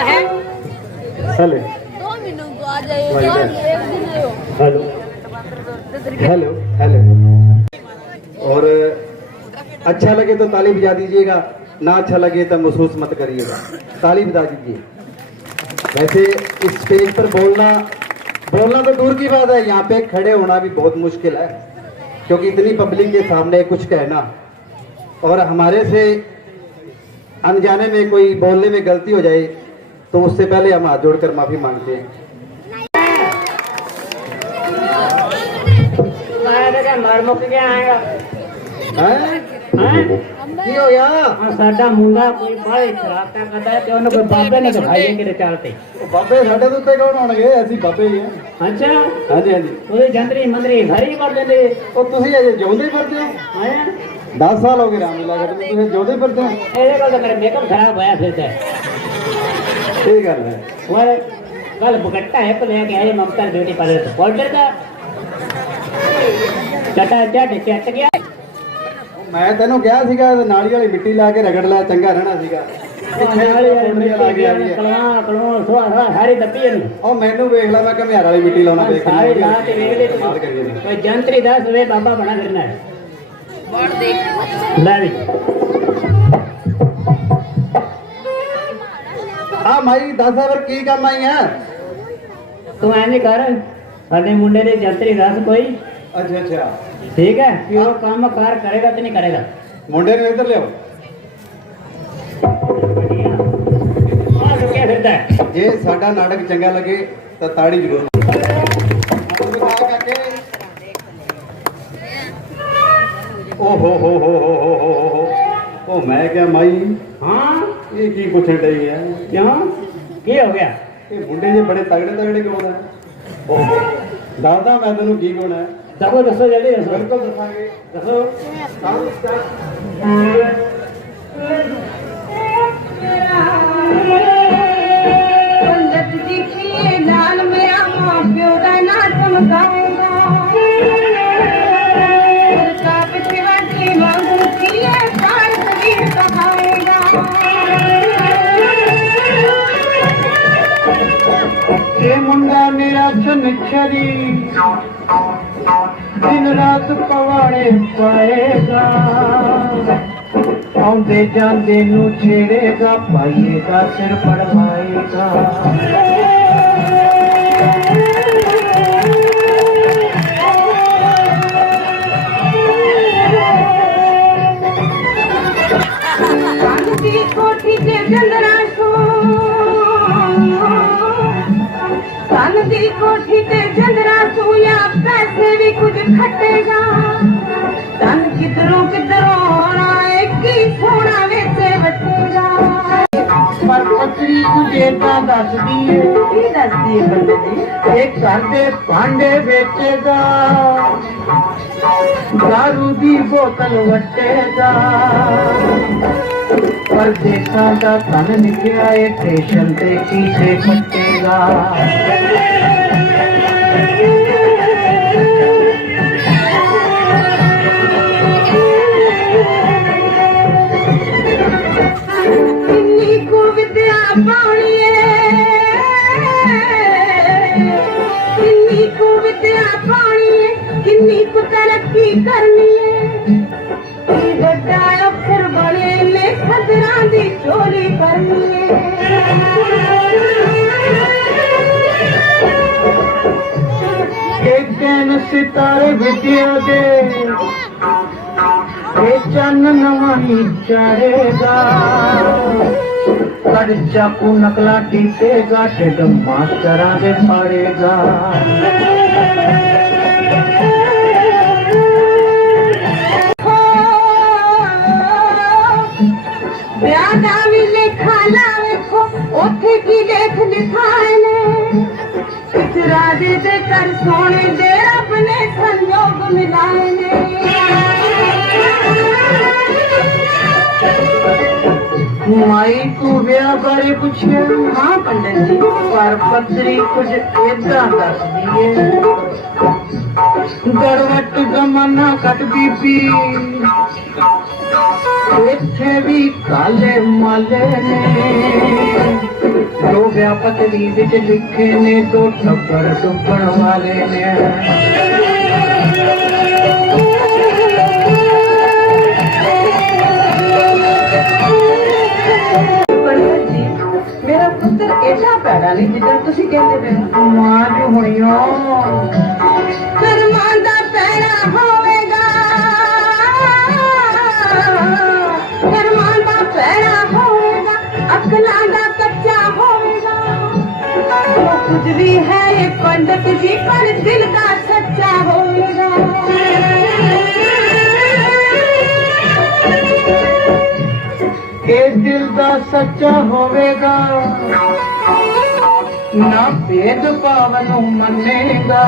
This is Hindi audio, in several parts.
Hello hello hello hello. और अच्छा लगे तो ताली बजा दीजिएगा, ना अच्छा लगे तो महसूस मत करिएगा, ताली बजा दीजिए। वैसे इस स्टेज पर बोलना तो दूर की बात है, यहाँ पे खड़े होना भी बहुत मुश्किल है, क्योंकि इतनी पब्लिक के सामने कुछ कहना, और हमारे से अनजाने में कोई बोलने में गलती हो जाए तो उससे पहले हम हाथ जोड़कर माफी मांगते हैं। मर मुक गया आएगा की हो गया? साडा मुंडा कोई बड़ी शरारता करता है, तो कोई बाबे ने दिखाई के चलते बाबे साडे तो उत्ते कौन होणगे, ऐसी बाबे ही हैं। अच्छा हाँ जी हाँ जी। तुझे जंतरी मंदरी घर ही कर देंगे तो तुसी अजे जिउंदे फिरदे हो? हैं 10 साल हो गए रामलीला करदे, तुसी जिउंदे फिरदे हो? ਇਹਦੇ ਕੋਲ ਤਾਂ ਮੇਰਾ ਮੇਕਅਪ ਖਰਾਬ ਹੋਇਆ ਫਿਰਦਾ सही गल है। और कल बुकट्टा है ले के आए ममता ब्यूटी पार्लर से ऑर्डर का चटा चट गया। मैं तेनों कहा सीगा नाली वाली मिट्टी ला के रगड़ ला, चंगा रहना सीगा। सारी दबी है और मैनू वेख ला, मैं घमियार वाली मिट्टी लाना देख सारी रात वेख ले कोई जंतरी 10 वे बाबा बना करना है ले भी। हाँ माई दस फिर की काम आई है? तू ऐ नहीं कर साडे मुंडे ने जंतरी दस कोई। अच्छा अच्छा ठीक है कि वो काम कार करेगा तो नहीं करेगा। मुंडे ने इधर लियो। जे साडा नाटक चंगा लगे तो ताड़ी जरूर। ओ हो ओ मैं क्या माई? हाँ ये की पूछन डई है? क्यों की हो गया? ये मुंडे जे बड़े तगड़े कौन है? दादा मैं तेनू की कौन है? सबको दसो जल्दी दसो। बिल्कुल दसांगे। दसो पंडित जी की लाल में मां प्यो का ना चमकाऊंगा, ये मुंडा मेरा चनचरी दिन रात पवाड़े पाएगा, आउंदे जांदे नू छेड़ेगा, पाइएगा सिर पड़वाएगा। कोठी से चंद्रा सन दी कोठी ते चंद्रा सूया पैसे भी कुछ खटेगा, तन किधरों होना एक ही सोना वेचे बचेगा। पर पत्री तुझे दस दिए बंदे जी, एक घर दे भांडे बेचेगा, दारू दी बोतल वटेगा, परदेसा का धन निकला है स्टेशन ते पीछे कटेगा। किन्नी को विद्या पानी है, किन्नी को विद्या पानी है, किन्नी को तरक्की करनी है, बड़ा अफसर बने ने खदरा दी चोरी करनी है। एक दिन सितारे विद्या दे चन्न नवानी चढ़ेगा, कड़ चाकू नकला टीपेगा, टेढ़ मास्टरा दे फाड़ेगा। प्यादा भी लिखा ना देखो उथे की लेख लिखाए ने, राधे दे कर सोने दे अपने संयोग मिलाए ने। माई तू ब्याह बारे पूछे? हाँ पंडित जी। पर पत्री कुछ ऐसा दस दिए, गड़वट गमना कट बीबी, इत्थे भी काले माले ने, दो व्यापक विच लिखे ने दो टब्बर डुबण वाले ने पंडित जी मेरा पुत्र एडा पैड़ा नहीं जिद्दां तुसीं कहंदे पे मां जो हुणियो करमां दा पैड़ा होवेगा करमां दा पैड़ा होवेगा अकलां दा कच्चा होवेगा जो कुछ भी है ये पंडित जी पर दिल का सच्चा होवेगा ए दिल दा सच्चा होवेगा ना भेद भाव नूं मन्नेगा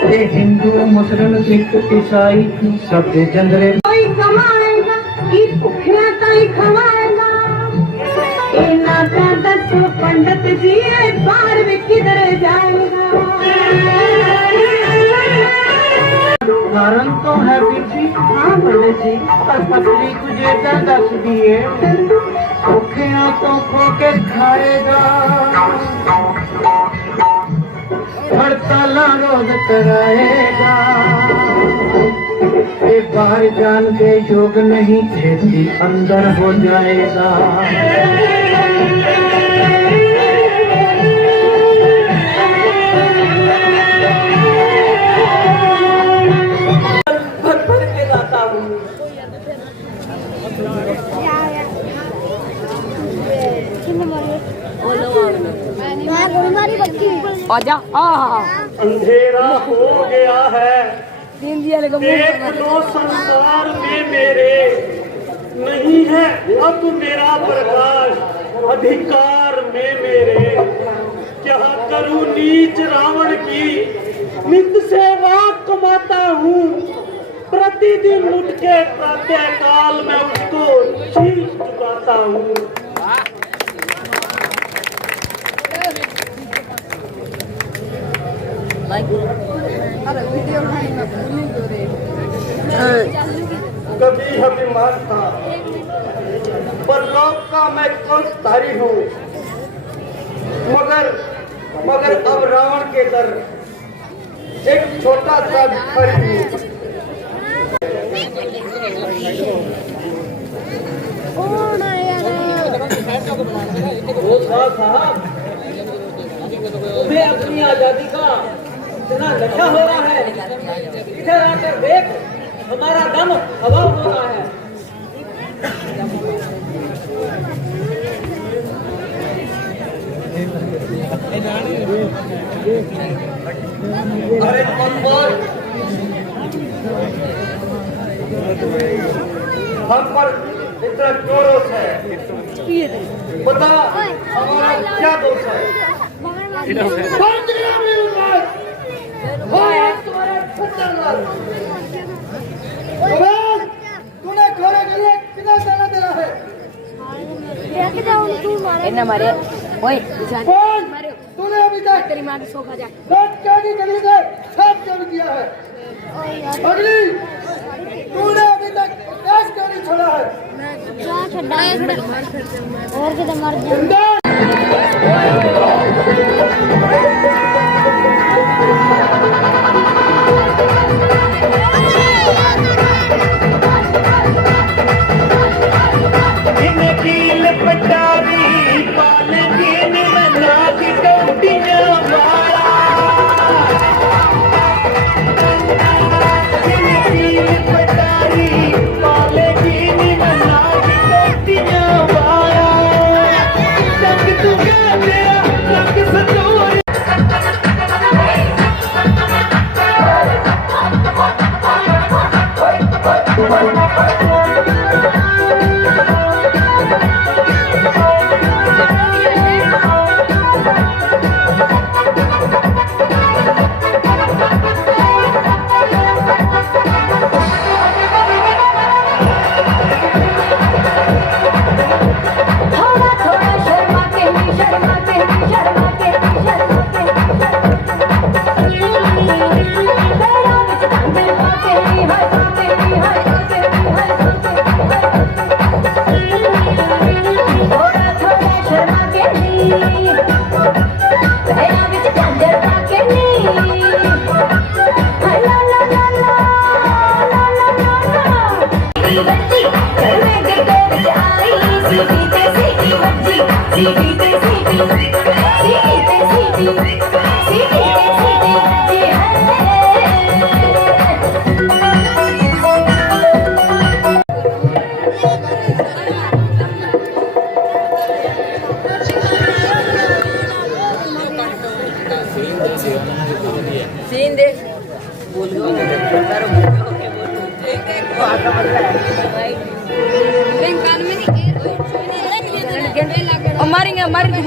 ते हिंदू मुस्लिम सिख ईसाई सब दे जंदरे कोई कमाएगा कि भुखिया ताई खवाएगा इना का दसो पंडित जी ये बाहर भी किधर जाएगा कारण तो है बीजी हाँ पंडित जी पर पत्नी तुझे दा दस दिए भुखिया तो खो के खाएगा हड़ताल रोज कराएगा ये बाहर जान के योग नहीं छेती अंदर हो जाएगा आजा अंधेरा हो गया है दिन दिया लेकिन देख लो संसार में मेरे नहीं है अब मेरा प्रकाश अधिकार में मेरे क्या करूं नीच रावण की नित सेवा कमाता हूँ प्रतिदिन उठ के प्रातः काल में उसको शीश झुकाता हूँ कभी अभिमान था पर लोक का मैं कंसधारी हूँ मगर अब रावण के दर एक छोटा सा भिखारी हूँ साहब तुम्हें अपनी आजादी का इतना नशा हो रहा है इधर आकर देख हमारा दम हवा हो रहा है अरे हम पर इतना क्यों रोष है बता हमारा क्या दोष है तूने घोड़े के लिए कितना दाना दिया है इतना मारे ओए कौन तूने अभी तक तेरी मां की सोखा जा सब क्या की गली से सब क्या किया है अगली तूने अभी तक कैश क्यों नहीं छोड़ा है और किधर मर जिंदा गया सीन दे बोलो मारेंगे मारेंगे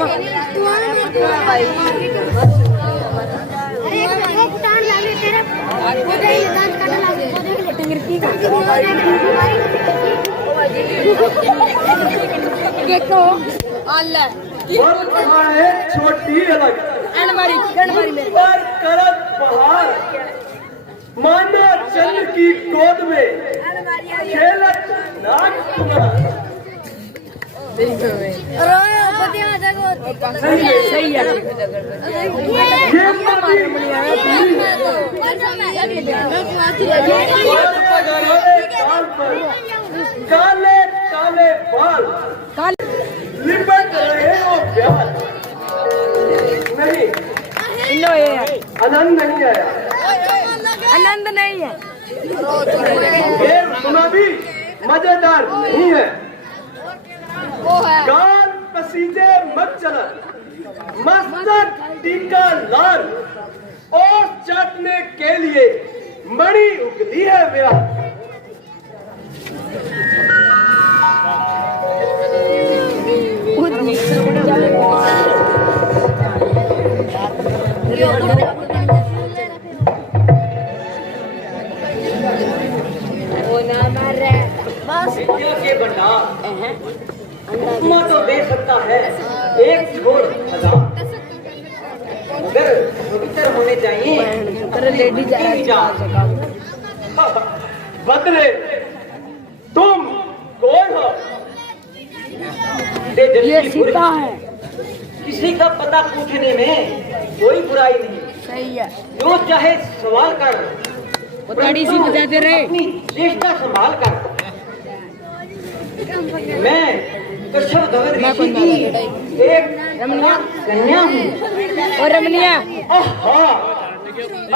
छोटी अलग मेरे पर करत बहार माना चंद्र की गोद में खेलत नाग कुमार। सही है काले काले बाल लिपट रहे हो प्यार नहीं इन्नो ये है आनंद नहीं आया आनंद नहीं है ये सुना भी मजेदार नहीं है। गाल पसीजे मत चला मस्तक टीका लाल और चाटने के लिए मणि उगली है मेरा। विद्या के भंडार उपमा तो दे सकता है एक छोर हजार मगर पवित्र होने चाहिए लेडी बदले तुम कौन हो? ये सीता है किसी का पता पूछने में कोई बुराई नहीं। सही है जो चाहे सवाल कर बड़ी सी बजाते रहे अपनी चेष्टा संभाल कर। मैं कश्यप धवल ऋषि की एक कन्या हूँ और रमनिया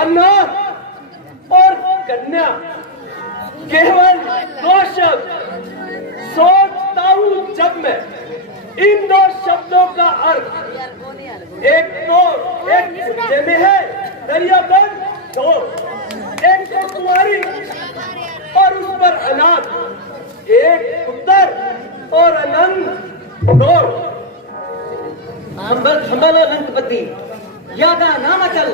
अनाथ और कन्या केवल दो शब्द सोचता हूँ जब मैं इन दो शब्दों का अर्थ एक तो एक कुत्ते में है दरियाबंद दो एक तो कुंवारी और उस पर अनाथ एक उत्तर और अनंत दो। संभल अनंतपति यादा ना मचल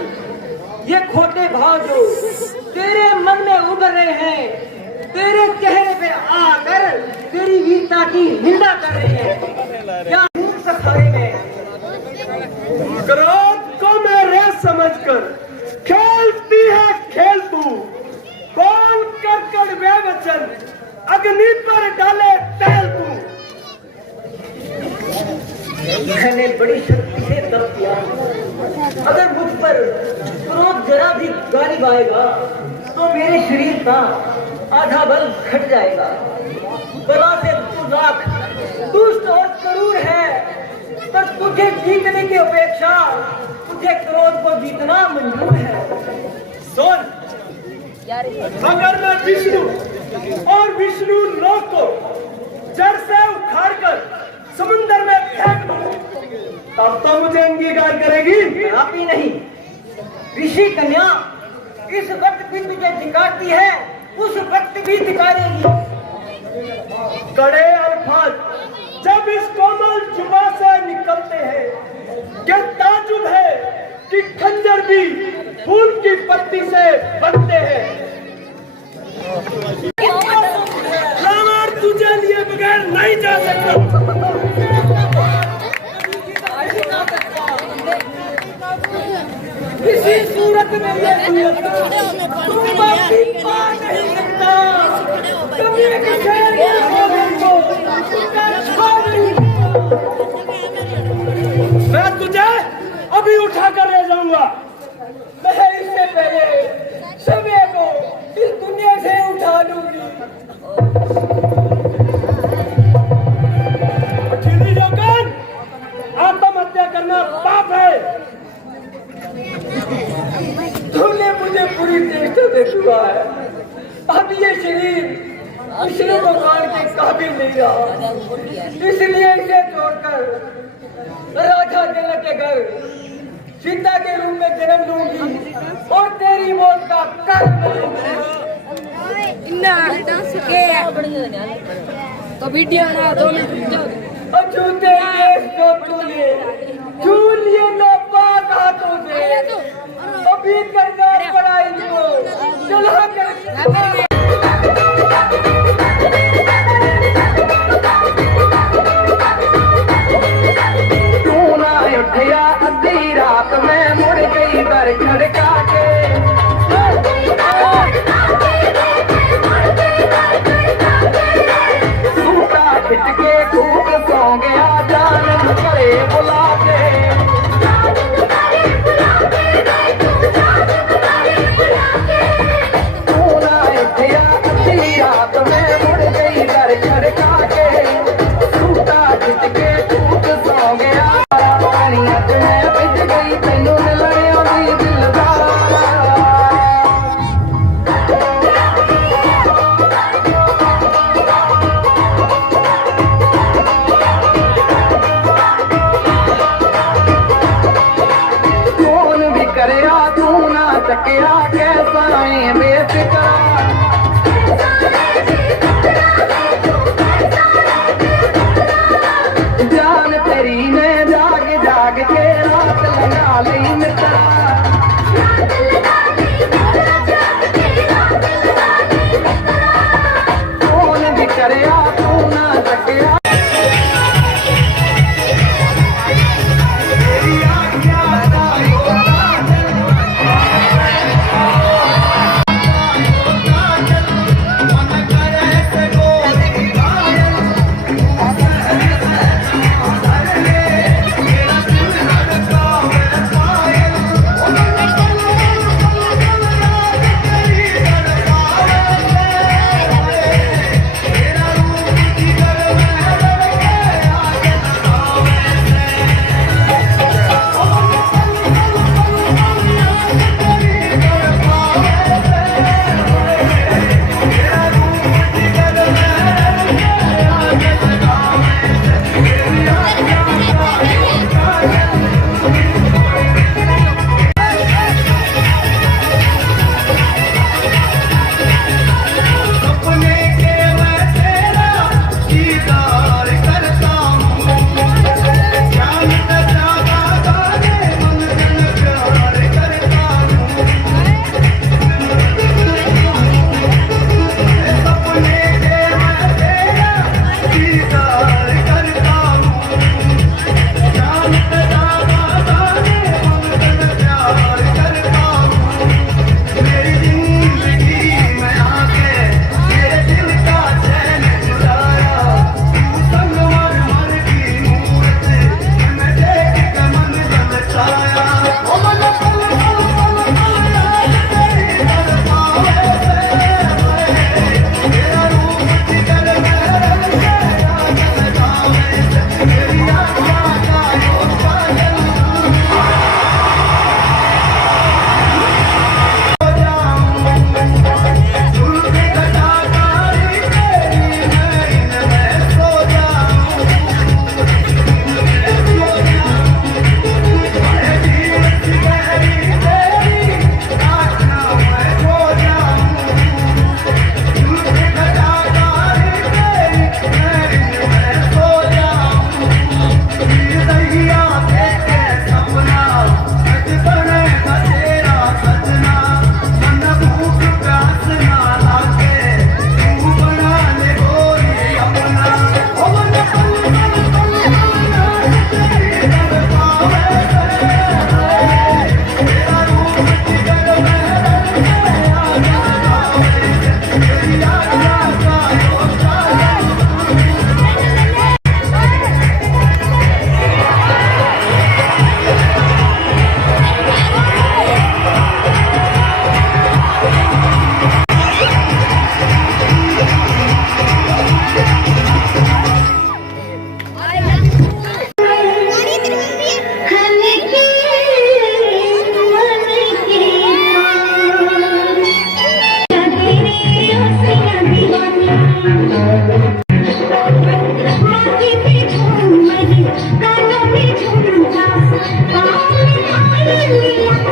ये खोटे भाव जो तेरे मन में उभर रहे हैं तेरे चेहरे पे आकर तेरी वीरता की निंदा कर रहे हैं। क्या सखारे में क्रोध को मेरे समझकर खेलती है खेल तू बोल कर कड़वे वचन अग्नि पर डाले तेल तू। मैंने बड़ी शक्ति से तप किया अगर मुझ पर क्रोध जरा भी गालिब आएगा तो मेरे शरीर का आधा बल घट जाएगा। बला से तू लाख दुष्ट और क्रूर है पर तुझे जीतने की अपेक्षा तुझे क्रोध को जीतना मंजूर है। सुन अगर मैं विष्णु और विष्णु लोक को जड़ से उखाड़कर समुद्र में फेंक दूं तब तो मुझे अंगीकार करेगी आप ही नहीं। ऋषि कन्या इस वक्त भी तुझे धिकारती है उस वक्त भी धिकारेगी। कड़े अल्फाज जब इस कोमल जुबा से निकलते हैं क्या ताजुब है कि खंजर भी फूल की पत्ती से बनते हैं। रावण तुझे लिए बगैर नहीं जा सकता। किसी सूरत में ये तुम बाकी पा नहीं सकता। कभी किसी मैं तुझे अभी उठा कर ले जाऊंगा। मैं इससे पहले समय को इस दुनिया से उठा लूंगी। आत्महत्या करना पाप है तुमने मुझे पूरी टेस्ट दे चुका है। अब ये शरीर पिछले भगवान के काबिल नहीं रहा, इसलिए इसे छोड़कर राधा जनक के घर सीता के रूप में जन्म लूंगी और तेरी मौत का कर्म लूंगी। तो वीडियो ना 2 मिनट अछूते देश को तूने छू लिए नापाक हाथों से, अभी करना पड़ा इनको चला कर। तू ना उठिया अद्धी रात में मुड़ गई दर खड़का के, सूटा खिंच के खूब सो गया जान करे बुला के। तू ना उठिया अद्धी रात में मुड़ गई दर खड़का के, सूटा खिंच के खूब सो गया पानिया च मैं पिच गई तैनू मिलने आंदी दिलदार। फोन भी करया तू ना चकिया कैसा है बेफिक्रा, जान तेरी ने जाग जाग के रात लगा ली मित्रा। फोन भी करया तू ना चकिया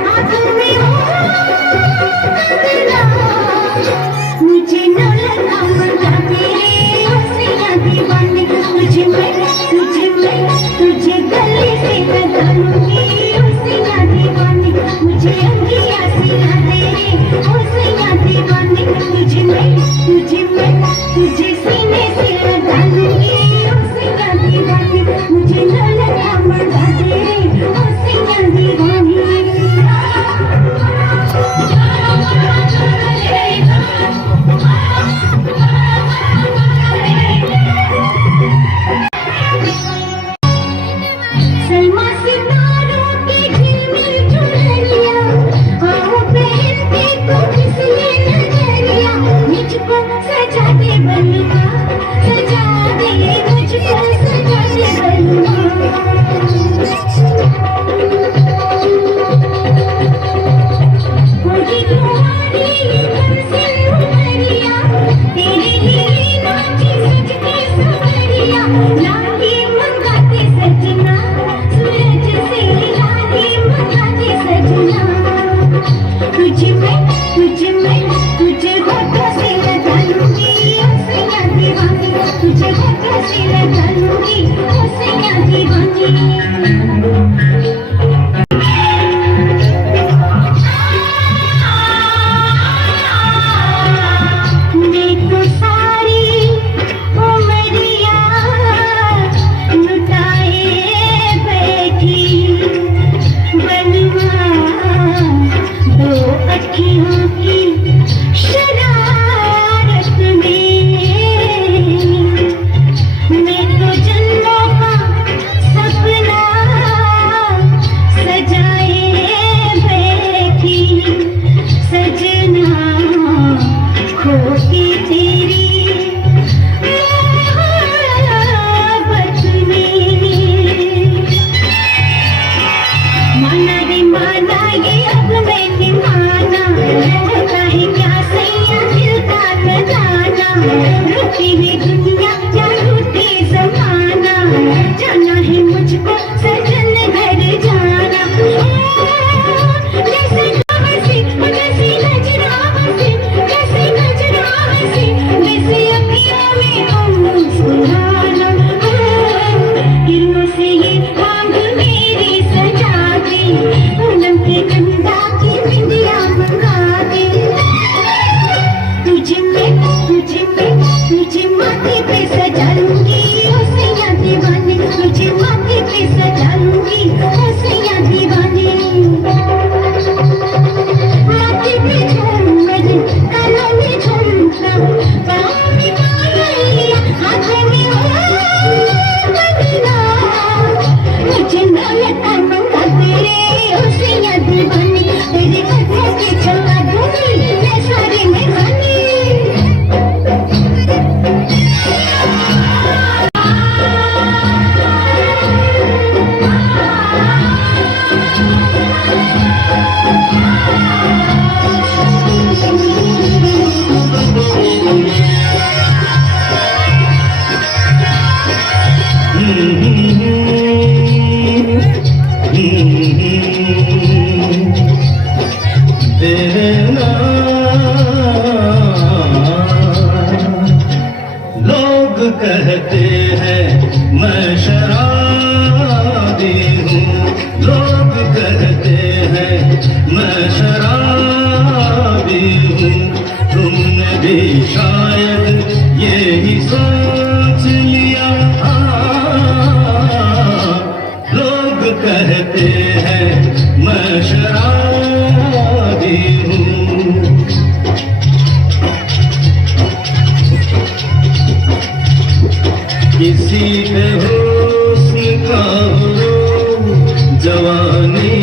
हाथ में हो कतरा, मुझे न लगा मजा तेरे हंसियां दीवानी, तुझे गले से लगा लूंगी हंसियां दीवानी, मुझे अंगिया सिला तेरे हंसियां दीवानी, तुझे सीने से लगा लूंगी हंसियां दीवानी, मुझे न लगा मजा तेरे हंसियां दीवानी। सलमा सितारों की झिलमिल चुनरिया, आओ पहनते तो फिसले नजरिया, मुझको सजा दे बलुआ, सजा दे मुझको सजा दे बलुआ। होगी तुम्हारी हमसे उमरिया, तेरे लिए नाची सजती सवरिया, लाली मंगाते सजना, सूरज से लाली मंगाते सजना, तुझे होठों से लगा लूंगी हंसियां दीवानी, तुझे होठों से लगा लूंगी हंसियां दीवानी। मैं तो सारी उमरिया लुटाए बैठी, बलुआ दो अखियों की शरारत में, मैं तो जन्नों का सपना सजाए बैठी, सजना खोती तेरी मोहब्बत में। माना रे माना ये अब मैंने माना, होता है क्या सैया दिल का खजाना, लूटी है दुनिया या लूटी जमाना, जाना है मुझको सजन घर जाना। जैसे हंसी जैसी नजरावसी, जैसी नजरावसी, जैसे अखियों में हम सुहाना, किरणों से ये आंख मेरी सजा दे, पूनम की गंगा की बिंदिया मंगा दे, तुझे माथे पे सजा लूंगी हंसियां दीवानी, तुझे माथे पे सजा लूंगी हंसियां दीवानी। माथे पे झूमर, कानों में झुमका, पाँव में पायलिया, हाथों में हो कंगना, मुझे न लगा मंगा तेरे हंसियां दीवानी, तेरे कदमों पे चला दूंगी मैं सारी मेहमानी। तेरे लोग कहते हैं मैं शराबी हूँ, लोग कहते हैं मैं शराबी हूँ, तुमने भी शायद यही सोच लिया। लोग कहते हैं मैं शराबी हूँ, किसी पे हुस्न का जवानी